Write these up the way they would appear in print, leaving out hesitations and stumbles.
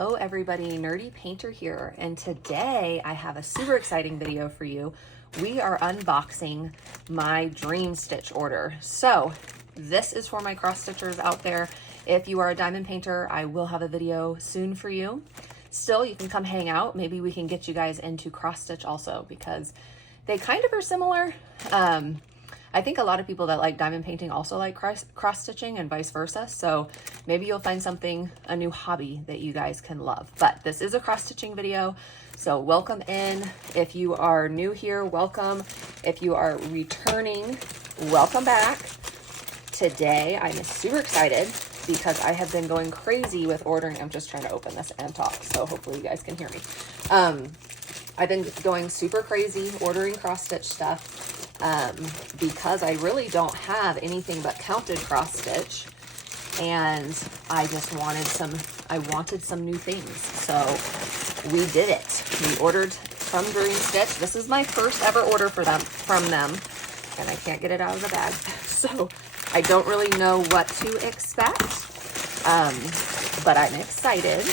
Hello everybody, Nerdy Painter here, and today I have a super exciting video for you. We are unboxing my Dreamstitch order. So this is for my cross stitchers out there. If you are a diamond painter, I will have a video soon for you. Still, you can come hang out. Maybe we can get you guys into cross stitch also, because they kind of are similar. I think a lot of people that like diamond painting also like cross stitching and vice versa. So maybe you'll find something, a new hobby that you guys can love. But this is a cross stitching video. So welcome in. If you are new here, welcome. If you are returning, welcome back. Today, I'm super excited because I have been going crazy with ordering. I'm just trying to open this and talk, so hopefully you guys can hear me. I've been going super crazy ordering cross stitch stuff. Because I really don't have anything but counted cross stitch, and I just wanted some new things. So we did it. We ordered from Dreamstitch. This is my first ever order from them, and I can't get it out of the bag. So I don't really know what to expect, but I'm excited.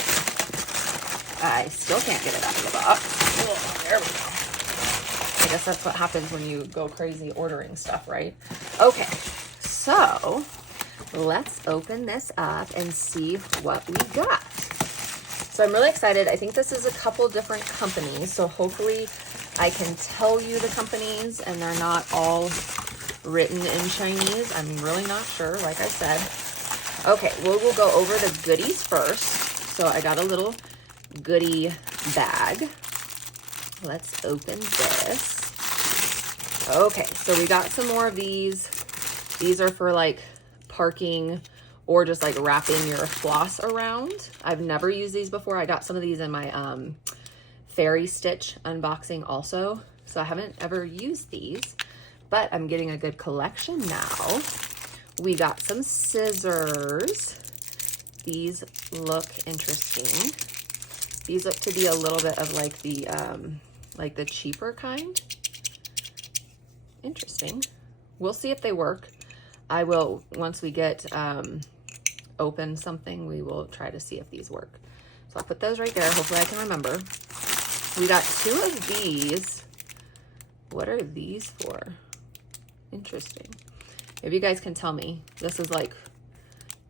I still can't get it out of the box. Oh, there we go. I guess that's what happens when you go crazy ordering stuff, right? Okay, so let's open this up and see what we got. So I'm really excited. I think this is a couple different companies, so hopefully I can tell you the companies and they're not all written in Chinese. I'm really not sure, like I said. Okay, we'll go over the goodies first. So I got a little goodie bag. Let's open this. Okay, so we got some more of these. These are for like parking or just like wrapping your floss around. I've never used these before. I got some of these in my fairy stitch unboxing also. So I haven't ever used these, but I'm getting a good collection now. We got some scissors. These look interesting. These look to be a little bit of like the cheaper kind. Interesting. We'll see if they work. I will, once we get open something, we will try to see if these work. So I'll put those right there. Hopefully I can remember. We got two of these. What are these for? Interesting. If you guys can tell me, this is like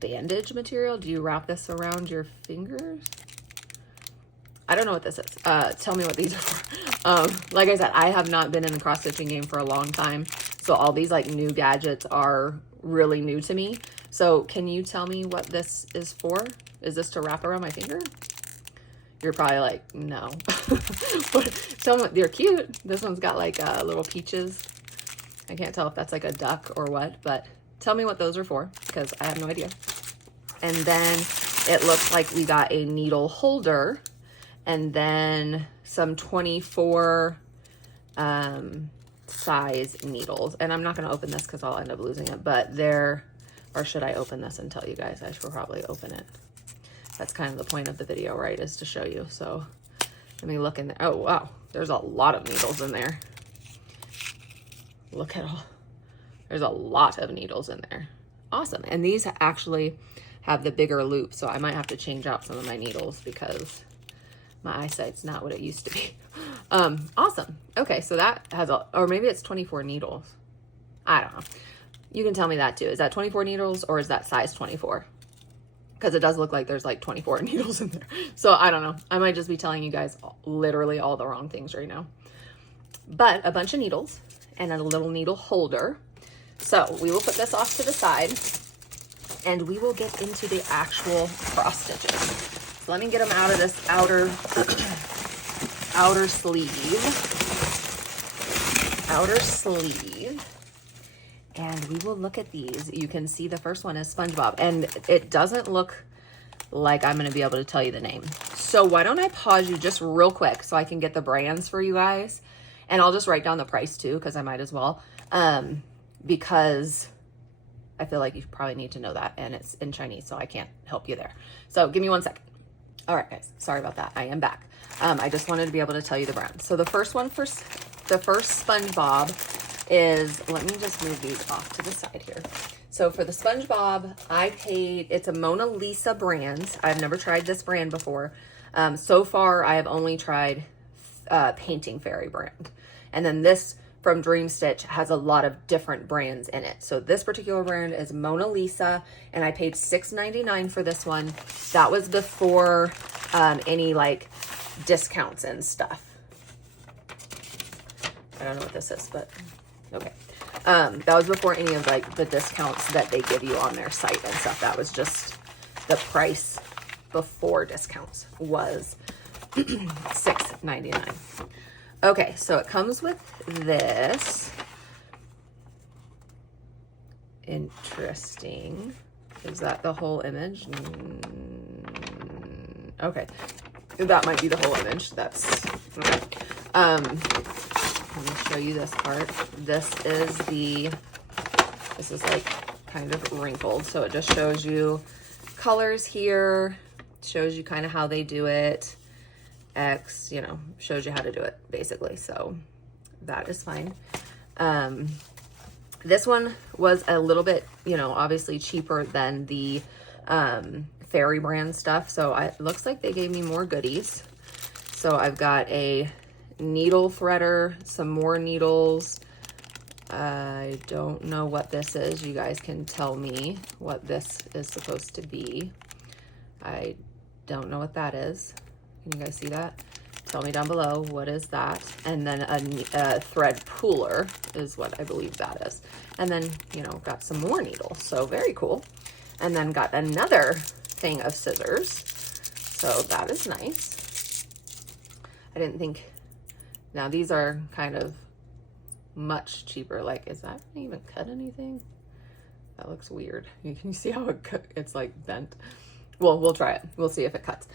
bandage material. Do you wrap this around your fingers? I don't know what this is. Tell me what these are for. Like I said, I have not been in the cross-stitching game for a long time. So all these like new gadgets are really new to me. So can you tell me what this is for? Is this to wrap around my finger? You're probably like, no. Tell me, they're cute. This one's got like little peaches. I can't tell if that's like a duck or what, but tell me what those are for, because I have no idea. And then it looks like we got a needle holder. And then some 24 size needles. And I'm not going to open this because I'll end up losing it. But there, or should I open this and tell you guys? I should probably open it. That's kind of the point of the video, right? Is to show you. So let me look in there. Oh, wow. There's a lot of needles in there. Look at all. There's a lot of needles in there. Awesome. And these actually have the bigger loop. So I might have to change out some of my needles because my eyesight's not what it used to be. Awesome. Okay, so that has or maybe it's 24 needles. I don't know. You can tell me that too. Is that 24 needles or is that size 24? Because it does look like there's like 24 needles in there. So I don't know. I might just be telling you guys literally all the wrong things right now. But a bunch of needles and a little needle holder. So we will put this off to the side and we will get into the actual cross stitches. Let me get them out of this outer sleeve, and we will look at these. You can see the first one is Spongebob, and it doesn't look like I'm going to be able to tell you the name. So why don't I pause you just real quick so I can get the brands for you guys, and I'll just write down the price too, because I might as well, because I feel like you probably need to know that, and it's in Chinese, so I can't help you there. So give me 1 second. All right, guys, sorry about that. I am back. I just wanted to be able to tell you the brand. So the first one, the first Spongebob is, let me just move these off to the side here. So for the Spongebob, I paid, it's a Mona Lisa brand. I've never tried this brand before. So far, I have only tried Painting Fairy brand. And then this from Dreamstitch has a lot of different brands in it. So this particular brand is Mona Lisa, and I paid $6.99 for this one. That was before any like discounts and stuff. I don't know what this is, but okay. That was before any of like the discounts that they give you on their site and stuff. That was just the price before discounts was $6.99. Okay, so it comes with this. Interesting. Is that the whole image? Okay, that might be the whole image. That's okay. Let me show you this part. This is like kind of wrinkled, so it just shows you colors here, shows you kind of how they do it. X, you know, shows you how to do it basically. So that is fine. This one was a little bit, you know, obviously cheaper than the Fairy brand stuff. So it looks like they gave me more goodies. So I've got a needle threader, some more needles. I don't know what this is. You guys can tell me what this is supposed to be. I don't know what that is. Can you guys see that? Tell me down below, what is that? And then a thread pooler is what I believe that is. And then, you know, got some more needles. So very cool. And then got another thing of scissors. So that is nice. I didn't think, now these are kind of much cheaper. Like, is that gonna even cut anything? That looks weird. Can you see how it's like bent? Well, we'll try it. We'll see if it cuts.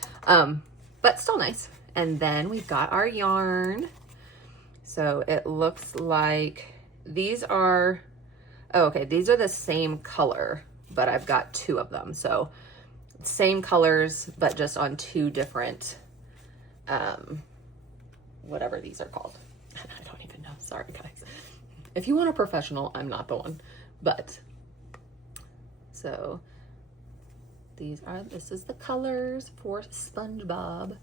But still nice. And then we've got our yarn. So it looks like these are, oh, okay, these are the same color, but I've got two of them. So same colors, but just on two different, whatever these are called. I don't even know. Sorry, guys. If you want a professional, I'm not the one. But, so this is the colors for Spongebob.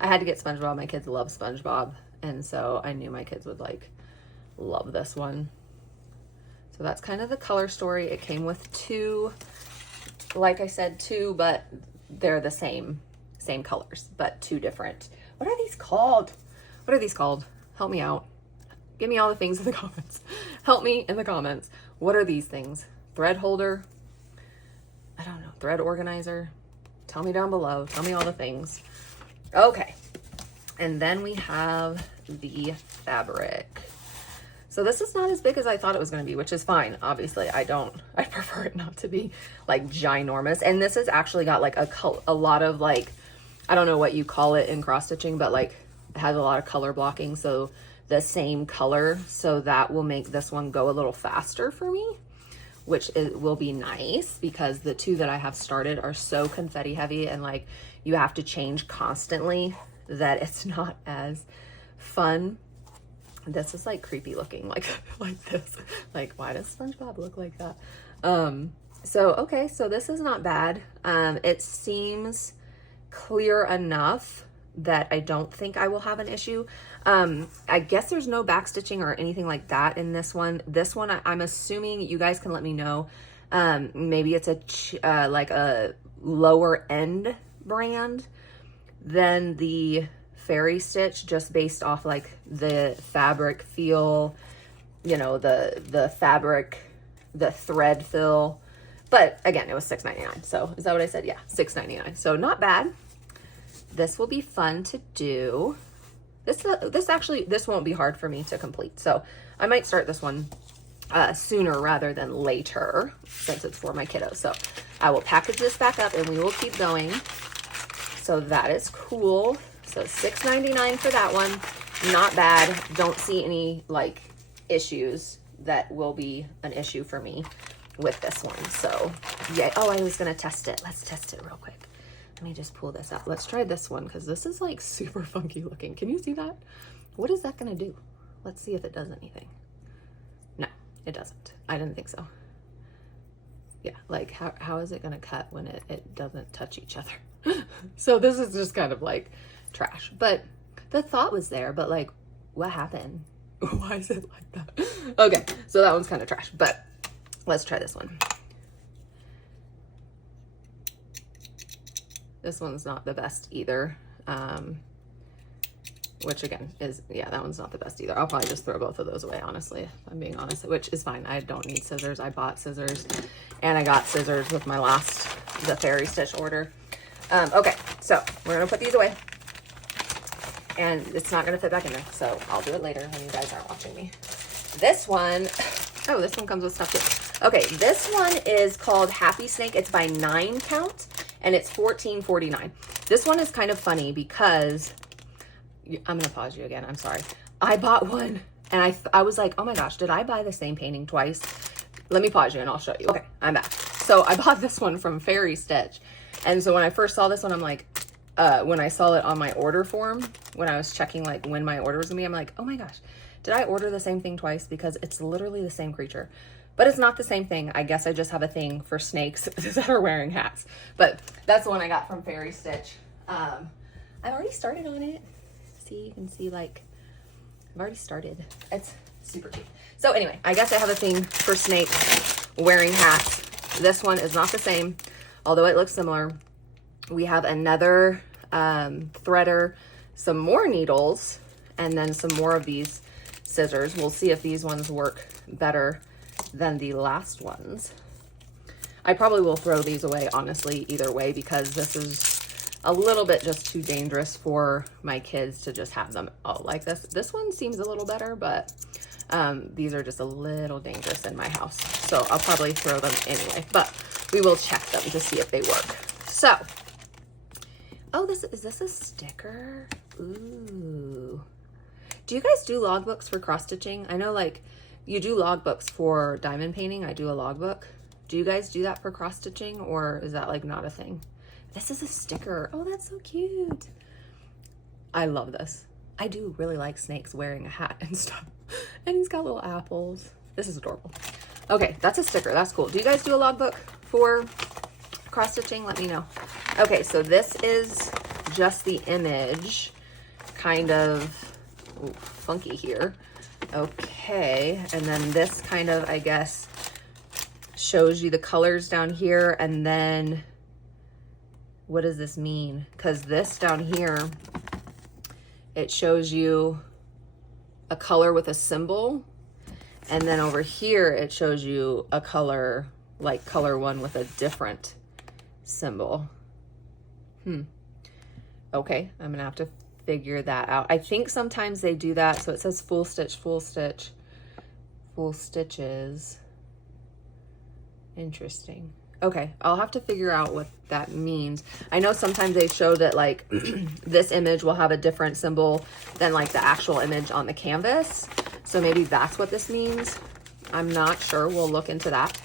I had to get Spongebob. My kids love Spongebob. And so I knew my kids would like love this one. So that's kind of the color story. It came with two, like I said, two, but they're the same colors, but two different. What are these called? What are these called? Help me out. Give me all the things in the comments. Help me in the comments. What are these things? Thread holder? I don't know. Thread organizer? Tell me down below. Tell me all the things. Okay. And then we have the fabric. So this is not as big as I thought it was going to be, which is fine. Obviously, I prefer it not to be like ginormous. And this has actually got like a lot of like, I don't know what you call it in cross stitching, but like it has a lot of color blocking. So the same color. So that will make this one go a little faster for me, which will be nice because the two that I have started are so confetti heavy and like you have to change constantly that it's not as fun. This is like creepy looking, like this. Like, why does Spongebob look like that? So, okay, so this is not bad. It seems clear enough that I don't think I will have an issue. I guess there's no back stitching or anything like that in this one. This one, I'm assuming you guys can let me know. Maybe it's like a lower end brand than the Fairy Stitch, just based off like the fabric feel, you know, the fabric, the thread fill. But again, it was $6.99. So is that what I said? Yeah, $6.99. So not bad. This will be fun to do. This won't be hard for me to complete. So I might start this one sooner rather than later since it's for my kiddos. So I will package this back up and we will keep going. So that is cool. So $6.99 for that one. Not bad. Don't see any like issues that will be an issue for me with this one. So yeah. Oh, I was going to test it. Let's test it real quick. Let me just pull this out. Let's try this one because this is like super funky looking. Can you see that? What is that going to do? Let's see if it does anything. It doesn't. I didn't think so. Yeah, like how is it gonna cut when it doesn't touch each other? So this is just kind of like trash, but the thought was there, but like, what happened? Why is it like that? Okay, so that one's kind of trash, but let's try this one. This one's not the best either. Which again is, yeah, that one's not the best either. I'll probably just throw both of those away, honestly, if I'm being honest, which is fine. I don't need scissors. I bought scissors and I got scissors with my the Fairy Stitch order. Okay, so we're gonna put these away and it's not gonna fit back in there. So I'll do it later when you guys aren't watching me. This one, oh, this one comes with stuff too. Okay, this one is called Happy Snake. It's by 9 count and it's $14.49. This one is kind of funny because I'm gonna pause you again. I'm sorry. I bought one and I was like, oh my gosh, did I buy the same painting twice? Let me pause you and I'll show you. Okay, I'm back. So I bought this one from Fairy Stitch. And so when I first saw this one, I'm like, when I saw it on my order form, when I was checking like when my order was gonna be, I'm like, oh my gosh, did I order the same thing twice? Because it's literally the same creature. But it's not the same thing. I guess I just have a thing for snakes that are wearing hats. But that's the one I got from Fairy Stitch. I've already started on it. See, you can see like I've already started. It's super cute. So anyway, I guess I have a thing for snakes wearing hats. This one is not the same, although it looks similar. We have another threader, some more needles, and then some more of these scissors. We'll see if these ones work better than the last ones. I probably will throw these away, honestly, either way, because this is a little bit just too dangerous for my kids to just have them out like this. This one seems a little better, but these are just a little dangerous in my house. So I'll probably throw them anyway, but we will check them to see if they work. So, oh, is this a sticker? Ooh. Do you guys do logbooks for cross stitching? I know like you do logbooks for diamond painting. I do a logbook. Do you guys do that for cross stitching, or is that like not a thing? This is a sticker. Oh, that's so cute. I love this. I do really like snakes wearing a hat and stuff. And he's got little apples. This is adorable. Okay, that's a sticker. That's cool. Do you guys do a logbook for cross stitching? Let me know. Okay, so this is just the image, kind of funky here. Okay, and then this kind of, I guess, shows you the colors down here, and then what does this mean? Because this down here, it shows you a color with a symbol. And then over here, it shows you a color, like color one with a different symbol. Okay, I'm gonna have to figure that out. I think sometimes they do that. So it says full stitch, full stitch, full stitches. Interesting. Okay, I'll have to figure out what that means. I know sometimes they show that like this image will have a different symbol than like the actual image on the canvas. So maybe that's what this means. I'm not sure. We'll look into that.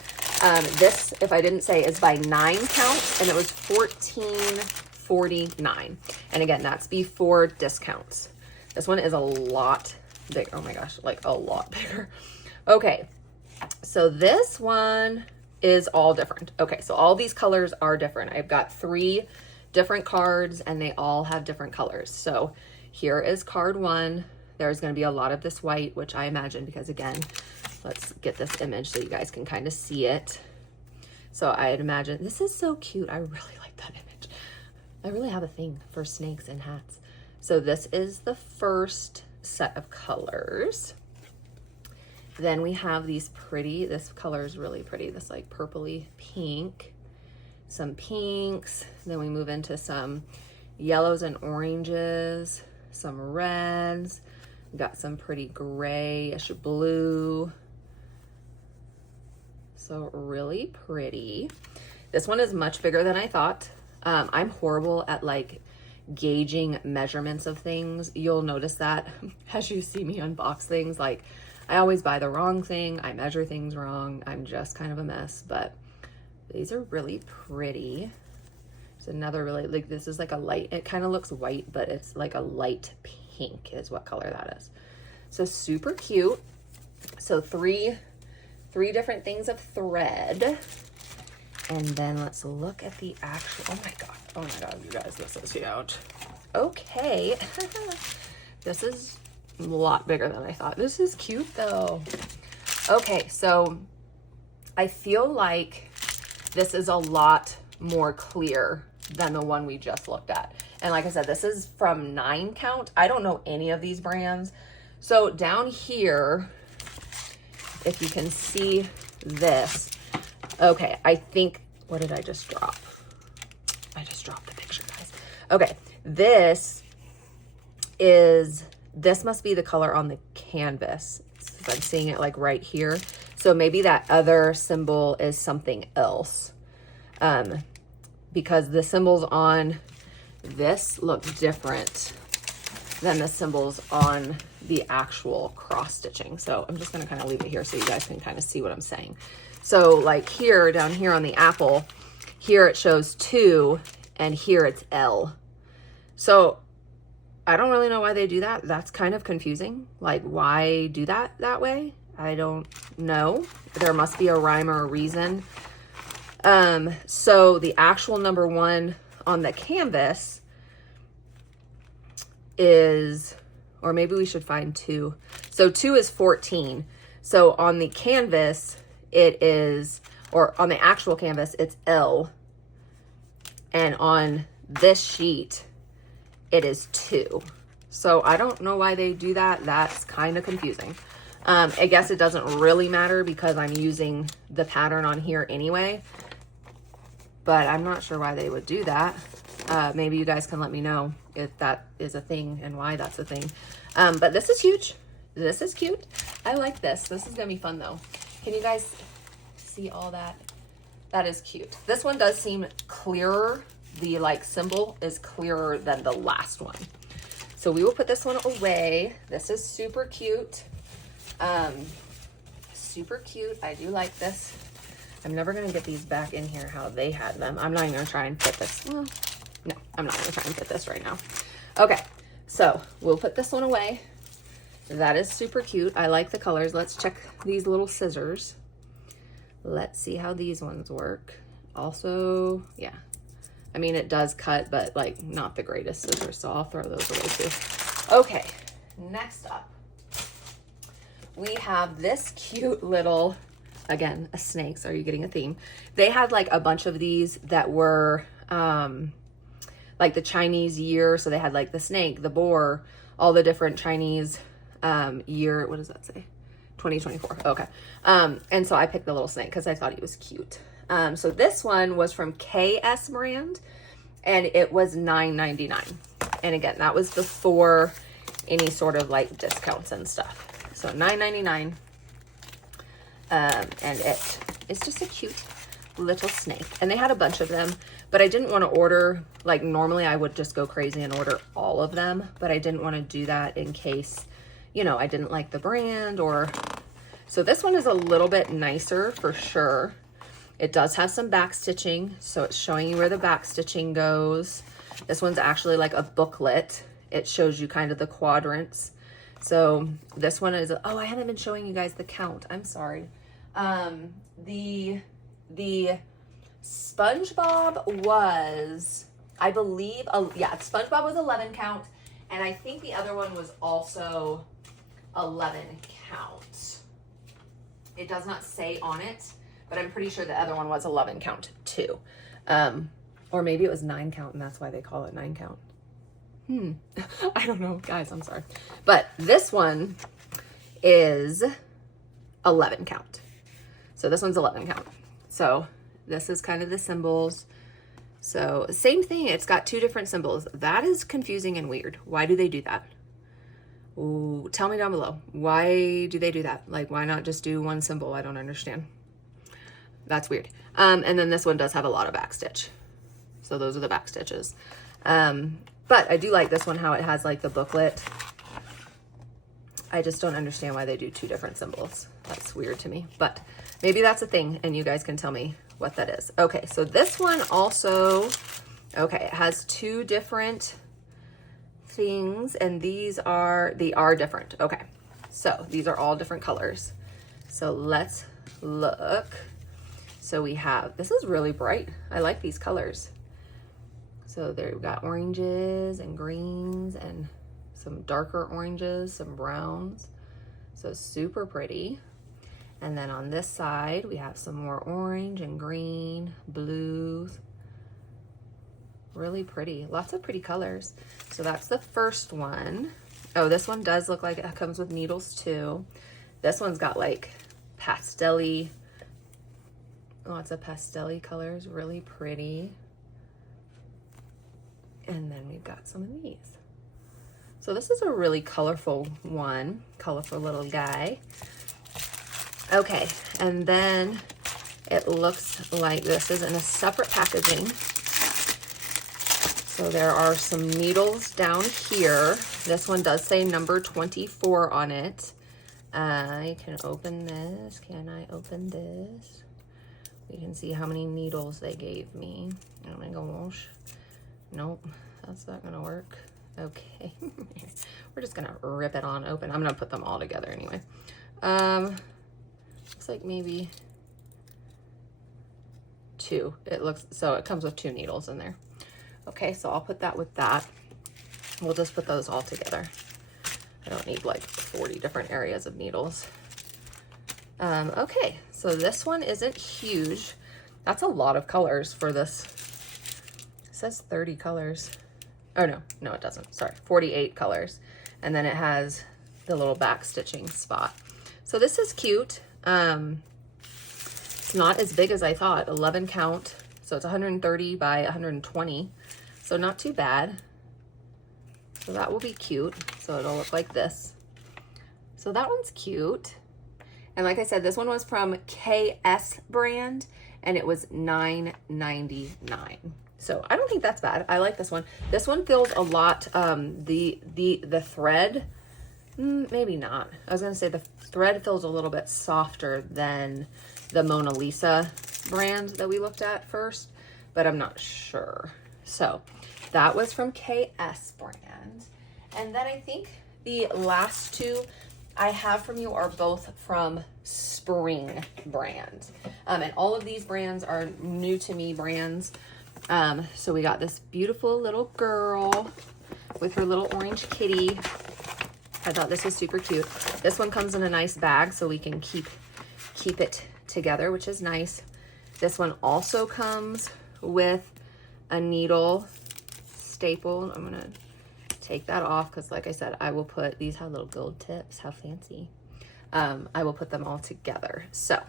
This, if I didn't say, is by 9 counts and it was $14.49. And again, that's before discounts. This one is a lot bigger. Oh my gosh, like a lot bigger. Okay, so this one is all different. Okay, so all these colors are different. I've got 3 different cards and they all have different colors. So here is card 1. There's going to be a lot of this white, which I imagine, because again, let's get this image so you guys can kind of see it. So I'd imagine, this is so cute. I really like that image. I really have a thing for snakes and hats. So this is the first set of colors. Then we have these pretty, this color is really pretty, this like purpley pink, some pinks. Then we move into some yellows and oranges, some reds. We got some pretty grayish blue. So really pretty. This one is much bigger than I thought. I'm horrible at like gauging measurements of things. You'll notice that as you see me unbox things. Like I always buy the wrong thing. I measure things wrong. I'm just kind of a mess, but these are really pretty. There's another really, like this is like a light, it kind of looks white, but it's like a light pink is what color that is. So super cute. So 3 3 different things of thread. And then let's look at the actual, oh my God, you guys, this is huge. Okay, this is a lot bigger than I thought. This is cute though. Okay, so I feel like this is a lot more clear than the one we just looked at. And like I said, this is from 9 count. I don't know any of these brands. So down here, if you can see this, okay, I think, what did I just drop? I just dropped the picture, guys. Okay, this must be the color on the canvas. I'm seeing it like right here. So maybe that other symbol is something else. Because the symbols on this look different than the symbols on the actual cross stitching. So I'm just gonna kind of leave it here so you guys can kind of see what I'm saying. So like here, down here on the apple, here it shows 2 and here it's L. So I don't really know why they do that. That's kind of confusing. Like, why do that way? I don't know. There must be a rhyme or a reason. So the actual number 1 on the canvas is, or maybe we should find 2. So 2 is 14. So on the canvas, it is, or on the actual canvas, it's L. And on this sheet, it is 2. So I don't know why they do that. That's kind of confusing. I guess it doesn't really matter because I'm using the pattern on here anyway. But I'm not sure why they would do that. Maybe you guys can let me know if that is a thing and why that's a thing. But this is huge. This is cute. I like this. This is gonna be fun though. Can you guys see all that? That is cute. This one does seem clearer. The like symbol is clearer than the last one. So we will put this one away. This is super cute. Super cute. I do like this. I'm never gonna get these back in here how they had them. I'm not even gonna try and fit this. Well, no, I'm not gonna try and fit this right now. Okay, so we'll put this one away. That is super cute. I like the colors. Let's check these little scissors. Let's see how these ones work. Also, yeah. I mean, it does cut, but like not the greatest scissors, so I'll throw those away too. Okay, next up, we have this cute little, again, a snake. So are you getting a theme? They had like a bunch of these that were like the Chinese year. So they had like the snake, the boar, all the different Chinese year. What does that say? 2024. Okay. And so I picked the little snake because I thought he was cute. So this one was from KS brand and it was $9.99. And again, that was before any sort of like discounts and stuff. So $9.99. And it's just a cute little snake. And they had a bunch of them, but I didn't want to order, like normally I would just go crazy and order all of them, but I didn't want to do that in case, you know, I didn't like the brand or, so this one is a little bit nicer for sure. It does have some back stitching, so it's showing you where the back stitching goes. This one's actually like a booklet. It shows you kind of the quadrants. So this one is, oh, I haven't been showing you guys the count. I'm sorry. The Spongebob was, I believe, yeah, Spongebob was 11 count. And I think the other one was also 11 count. It does not say on it, but I'm pretty sure the other one was 11 count too. Or maybe it was 9 count and that's why they call it 9 count. I don't know, guys, I'm sorry. But this one is 11 count. So this one's 11 count. So this is kind of the symbols. So same thing, it's got 2 different symbols. That is confusing and weird. Why do they do that? Ooh, tell me down below. Why do they do that? Like, why not just do one symbol? I don't understand. That's weird. And then this one does have a lot of back stitch. So those are the back stitches. But I do like this one, how it has like the booklet. I just don't understand why they do 2 different symbols. That's weird to me, but maybe that's a thing and you guys can tell me what that is. Okay, so this one also, okay, it has 2 different things and they are different. Okay, so these are all different colors. So let's look. So we have, this is really bright. I like these colors. So there we've got oranges and greens and some darker oranges, some browns. So super pretty. And then on this side, we have some more orange and green, blues. Really pretty, lots of pretty colors. So that's the first one. Oh, this one does look like it comes with needles too. This one's got like pastel-y, lots of pastel-y colors, really pretty. And then we've got some of these. So this is a really colorful one, colorful little guy. Okay, and then it looks like this is in a separate packaging. So there are some needles down here. This one does say number 24 on it. I can open this. Can I open this? You can see how many needles they gave me. Oh my gosh. Nope, that's not gonna work. Okay, we're just gonna rip it on open. I'm gonna put them all together anyway. Looks like maybe 2. It looks, so it comes with 2 needles in there. Okay, so I'll put that with that. We'll just put those all together. I don't need like 40 different areas of needles. Okay, so this one isn't huge. That's a lot of colors for this. It says 30 colors. Oh no, it doesn't. Sorry, 48 colors. And then it has the little back stitching spot. So this is cute. It's not as big as I thought. 11 count. So it's 130 by 120. So not too bad. So that will be cute. So it'll look like this. So that one's cute. And like I said, this one was from KS brand and it was $9.99. So I don't think that's bad. I like this one. This one feels a lot, the thread, maybe not. I was gonna say the thread feels a little bit softer than the Mona Lisa brand that we looked at first, but I'm not sure. So that was from KS brand. And then I think the last 2 I have from you are both from Spring brand. And all of these brands are new to me brands. So we got this beautiful little girl with her little orange kitty. I thought this was super cute. This one comes in a nice bag so we can keep it together, which is nice. This one also comes with a needle staple. I'm gonna take that off because like I said, I will put, these have little gold tips, how fancy. I will put them all together. So,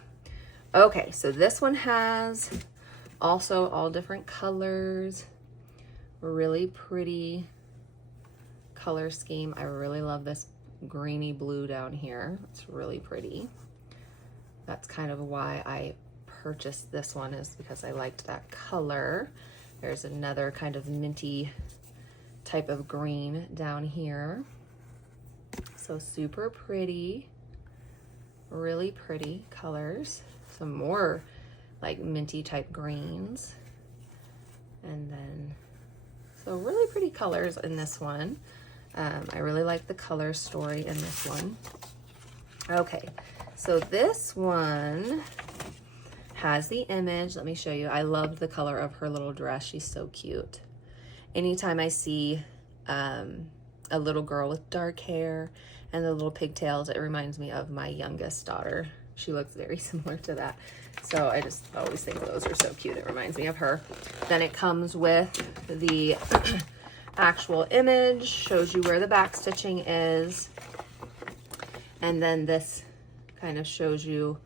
okay, so this one has also all different colors, really pretty color scheme. I really love this greeny blue down here. It's really pretty. That's kind of why I purchased this one, is because I liked that color. There's another kind of minty type of green down here. So super pretty, really pretty colors. Some more like minty type greens. And then, so really pretty colors in this one. I really like the color story in this one. Okay, so this one has the image. Let me show you. I love the color of her little dress. She's so cute. Anytime I see a little girl with dark hair and the little pigtails, it reminds me of my youngest daughter. She looks very similar to that. So I just always think those are so cute. It reminds me of her. Then it comes with the actual image, shows you where the back stitching is. And then this kind of shows you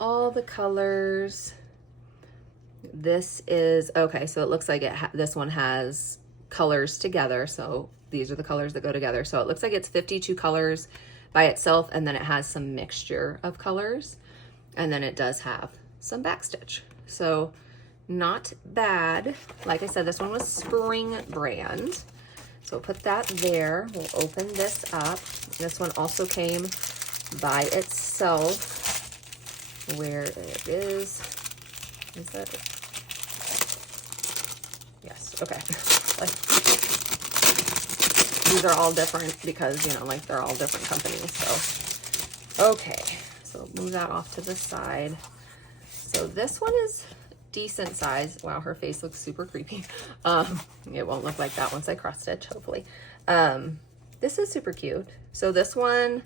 all the colors. This is, okay, so it looks like this one has colors together. So these are the colors that go together. So it looks like it's 52 colors by itself, and then it has some mixture of colors. And then it does have some backstitch. So not bad. Like I said, this one was Spring brand. So put that there. We'll open this up. This one also came by itself. Where it is that it? Yes, okay. Like, these are all different because, you know, like they're all different companies. So, okay. So So move that off to the side. So this one is decent size. Wow, her face looks super creepy. It won't look like that once I cross stitch, hopefully. This is super cute. So this one,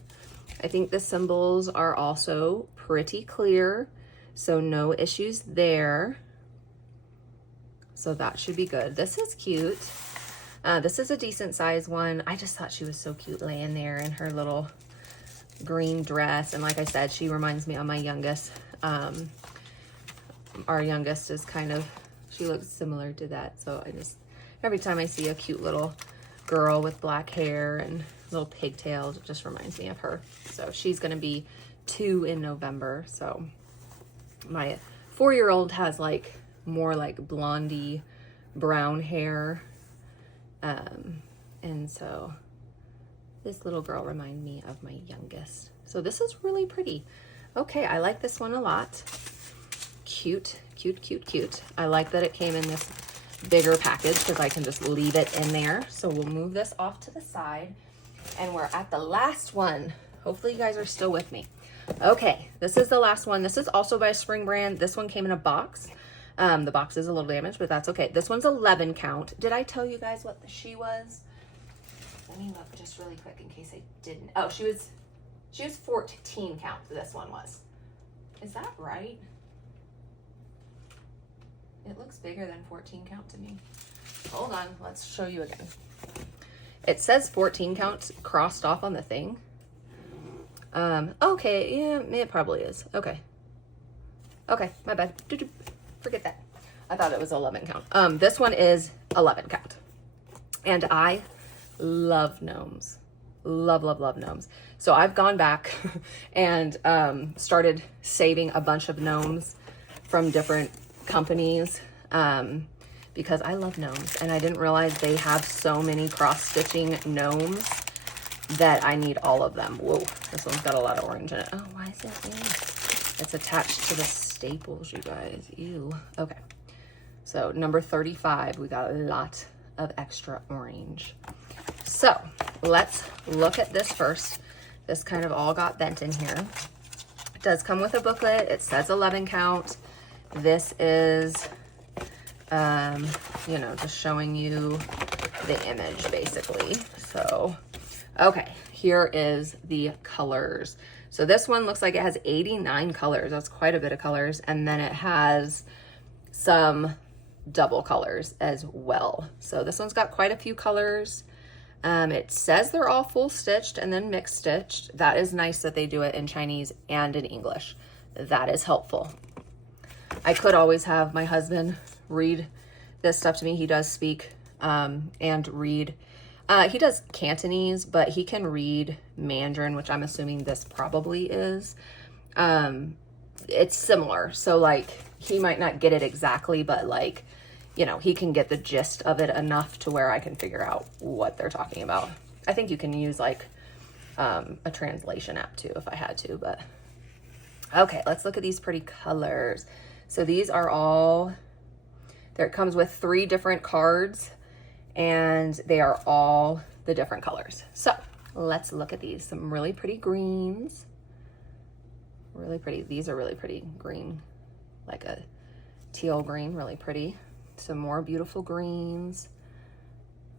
I think the symbols are also pretty clear, so no issues there. So that should be good. This is cute. This is a decent size one. I just thought she was so cute laying there in her little green dress. And like I said, she reminds me of my youngest. Our youngest is kind of, she looks similar to that. So I just, every time I see a cute little girl with black hair and little pigtails, it just reminds me of her. So she's going to be 2 in November. So my 4-year-old has like more like blondie brown hair. And so this little girl reminded me of my youngest. So this is really pretty. Okay, I like this one a lot. Cute, cute, cute, cute. I like that it came in this bigger package because I can just leave it in there. So we'll move this off to the side and we're at the last one. Hopefully you guys are still with me. Okay, this is the last one. This is also by a Spring brand. This one came in a box. The box is a little damaged, but that's okay. This one's 11 count. Did I tell you guys what she was? Let me look just really quick in case I didn't. Oh, she was 14 count. This one was. Is that right? It looks bigger than 14 count to me. Hold on, let's show you again. It says 14 count crossed off on the thing. Okay, yeah, it probably is. Okay. Okay, my bad. Forget that. I thought it was 11 count. This one is 11 count. And I love gnomes. Love, love, love gnomes. So I've gone back and started saving a bunch of gnomes from different companies because I love gnomes. And I didn't realize they have so many cross-stitching gnomes that I need all of them. Whoa, this one's got a lot of orange in it. Oh, why is it in? It's attached to the staples, you guys. Ew. Okay. So number 35, we got a lot of extra orange. So let's look at this first. This kind of all got bent in here. It does come with a booklet. It says 11 count. This is, you know, just showing you the image basically. So, okay, here is the colors. So this one looks like it has 89 colors. That's quite a bit of colors. And then it has some double colors as well. So this one's got quite a few colors. It says they're all full stitched and then mixed stitched. That is nice that they do it in Chinese and in English. That is helpful. I could always have my husband read this stuff to me. He does speak and read. He does Cantonese, but he can read Mandarin, which I'm assuming this probably is. It's similar. So like he might not get it exactly, but like, you know, he can get the gist of it enough to where I can figure out what they're talking about. I think you can use like a translation app too if I had to, but okay, let's look at these pretty colors. So these are all, there it comes with 3 different cards and they are all the different colors. So let's look at these. Some really pretty greens. Really pretty. These are really pretty green, like a teal green, really pretty. Some more beautiful greens.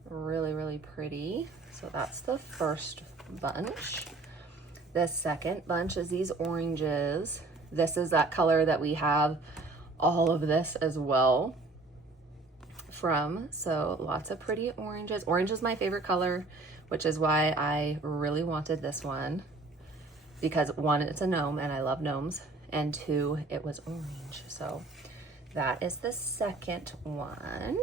Really, really pretty. So that's the first bunch. The second bunch is these oranges. This is that color that we have all of this as well from. So lots of pretty oranges. Orange is my favorite color, which is why I really wanted this one, because 1, it's a gnome and I love gnomes, and 2, it was orange. So that is the second one.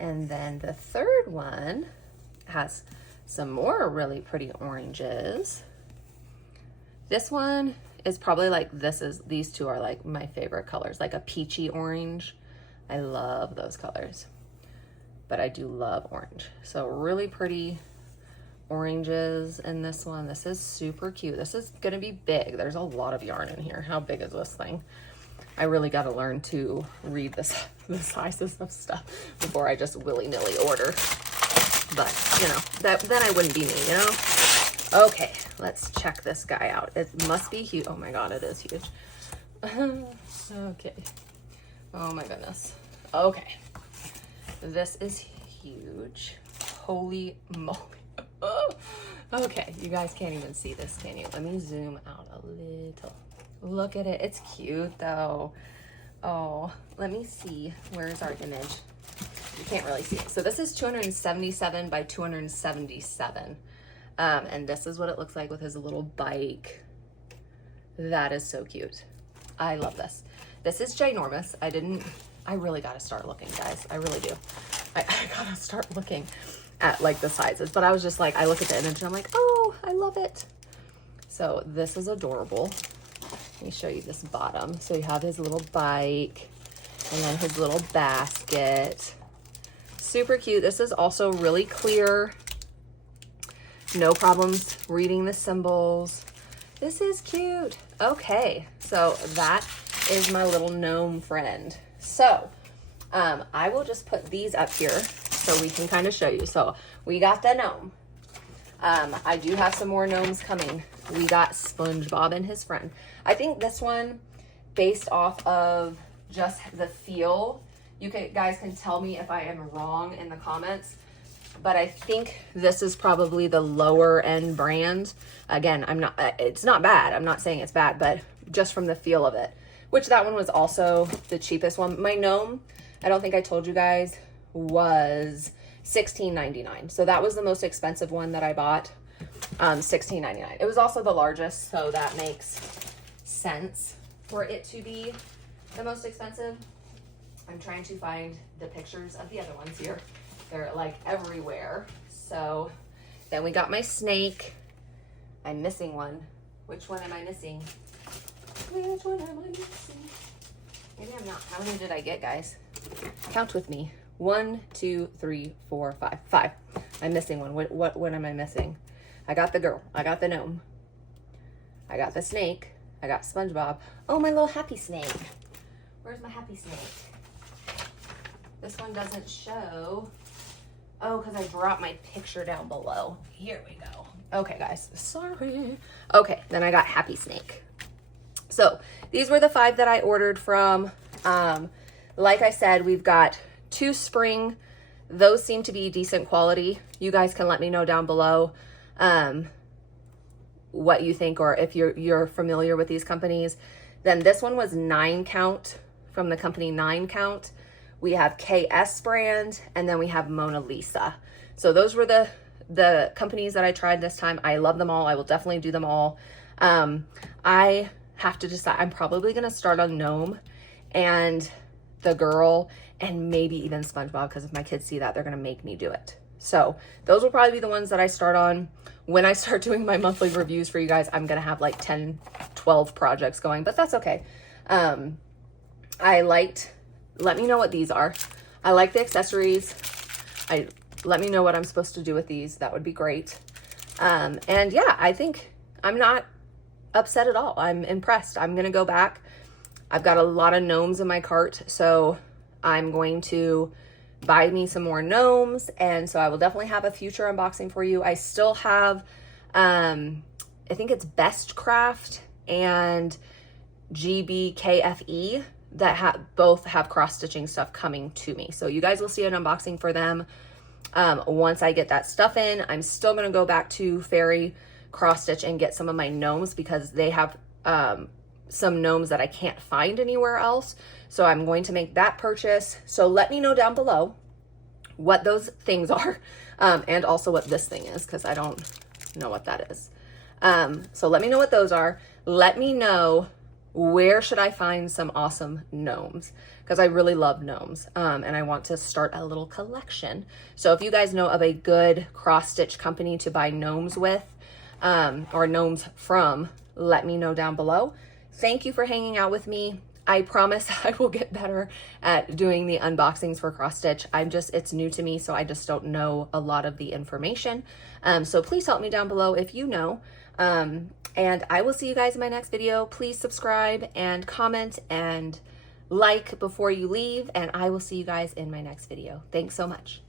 And then the third one has some more really pretty oranges. This one is probably like, these 2 are like my favorite colors, like a peachy orange. I love those colors, but I do love orange. So really pretty oranges in this one. This is super cute. This is gonna be big. There's a lot of yarn in here. How big is this thing? I really got to learn to read the sizes of stuff before I just willy-nilly order. But, you know, then I wouldn't be me, you know? Okay, let's check this guy out. It must be huge. Oh my God, it is huge. Okay. Oh my goodness. Okay. This is huge. Holy moly. Okay, you guys can't even see this, can you? Let me zoom out a little. Look at it. It's cute though. Oh, let me see. Where's our image? You can't really see it. So this is 277 by 277. And this is what it looks like with his little bike. That is so cute. I love this. This is ginormous. I really got to start looking, guys. I really do. I got to start looking at like the sizes, but I was just like, I look at the image and I'm like, oh, I love it. So this is adorable. Let me show you this bottom. So you have his little bike and then his little basket. Super cute. This is also really clear. No problems reading the symbols. This is cute. Okay, so that is my little gnome friend. So I will just put these up here so we can kind of show you. So we got the gnome. I do have some more gnomes coming. We got Spongebob and his friend. I think this one, based off of just the feel, guys can tell me if I am wrong in the comments, but I think this is probably the lower end brand. Again, it's not bad. I'm not saying it's bad, but just from the feel of it, which that one was also the cheapest one. My gnome, I don't think I told you guys, was $16.99. So that was the most expensive one that I bought, $16.99. It was also the largest, so that makes sense for it to be the most expensive. I'm trying to find the pictures of the other ones here. They're like everywhere. So then we got my snake. I'm missing one. Which one am I missing? Which one am I missing? Maybe I'm not. How many did I get, guys? Count with me. 1, 2, 3, 4, 5. 5. I'm missing one. What am I missing? I got the girl. I got the gnome. I got the snake. I got Spongebob. Oh, my little happy snake. Where's my happy snake? This one doesn't show. Oh, because I dropped my picture down below. Here we go. Okay, guys. Sorry. Okay, then I got happy snake. So these were the 5 that I ordered from. Like I said, we've got 2 spring. Those seem to be decent quality. You guys can let me know down below what you think, or if you're familiar with these companies. Then this one was 9 count from the company 9 count. We have KS brand, and then we have Mona Lisa. So those were the companies that I tried this time. I love them all. I will definitely do them all. I have to decide. I'm probably going to start on Gnome and the girl, and maybe even Spongebob, because if my kids see that, they're going to make me do it. So those will probably be the ones that I start on. When I start doing my monthly reviews for you guys, I'm going to have like 10, 12 projects going, but that's okay. Let me know what these are. I like the accessories. Let me know what I'm supposed to do with these. That would be great. And yeah, I think I'm not upset at all. I'm impressed. I'm going to go back. I've got a lot of gnomes in my cart, so I'm going to buy me some more gnomes. And so I will definitely have a future unboxing for you. I still have, I think it's Best Craft and GBKFE that both have cross-stitching stuff coming to me. So you guys will see an unboxing for them once I get that stuff in. I'm still going to go back to Fairy Cross Stitch and get some of my gnomes, because they have some gnomes that I can't find anywhere else. So I'm going to make that purchase. So let me know down below what those things are, and also what this thing is, because I don't know what that is. So let me know what those are. Let me know where should I find some awesome gnomes, because I really love gnomes, and I want to start a little collection. So if you guys know of a good cross-stitch company to buy gnomes with, or gnomes from, let me know down below. Thank you for hanging out with me. I promise I will get better at doing the unboxings for cross stitch. It's new to me, so I just don't know a lot of the information. So please help me down below if you know. And I will see you guys in my next video. Please subscribe and comment and like before you leave, and I will see you guys in my next video. Thanks so much.